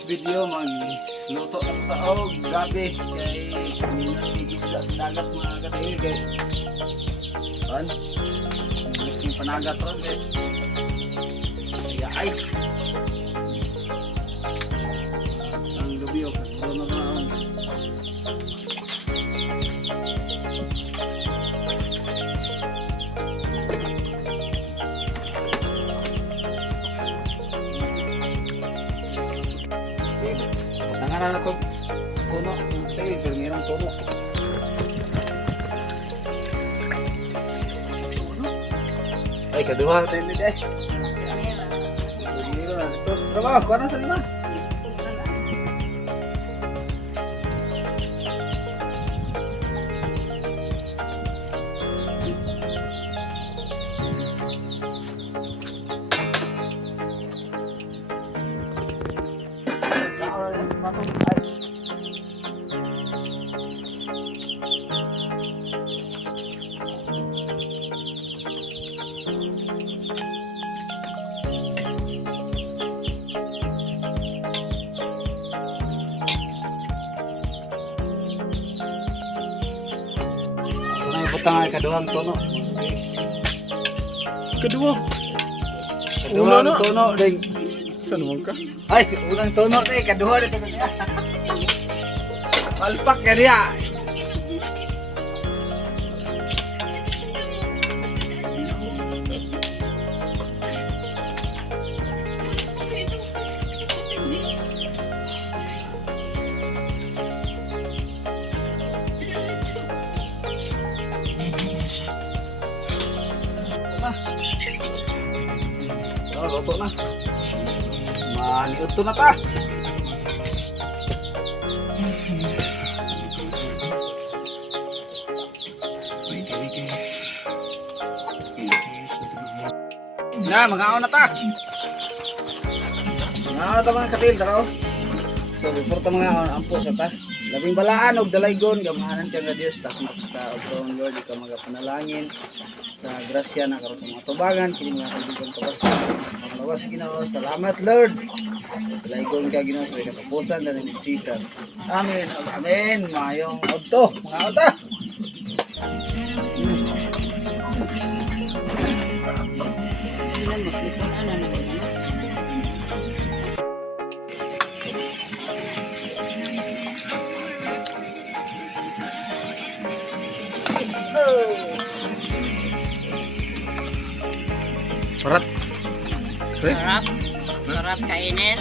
today's video magluto ang taog gabi kay isda sa dagat mga katay kay kan yung panagat ron kay ay ang lubi o kaguro na naman tangaran na ito tuno yung tail pero mayroong tuno ay kaduha tayo nito eh trabaho ko na sa lima butang ay kaduhang tono. Kaduhang tono ding. Saan naman ka? Ay, unang tono ding kaduha dito kanya. Palpak ka niya. Luto na. Maniuto na ta. Na, mag-aon na ta. Mag-aon na ta mga katil, taraw. So, before ta mga ampo sa ta. Labing balaan og dalaygon, gamahanan ka nga Dios, takmas ka og Panginoon Lord, ikaw magapanalangin sa grasya na karon sa mga tubangan, kini mga kaibigan kabaso. Lawas Ginoo, salamat Lord. Dalaygon ka Ginoo sa katapusan sa ni Jesus. Amen. Amen. Mayong adto, mga ota. Parat. Sarap. Sarap kainin.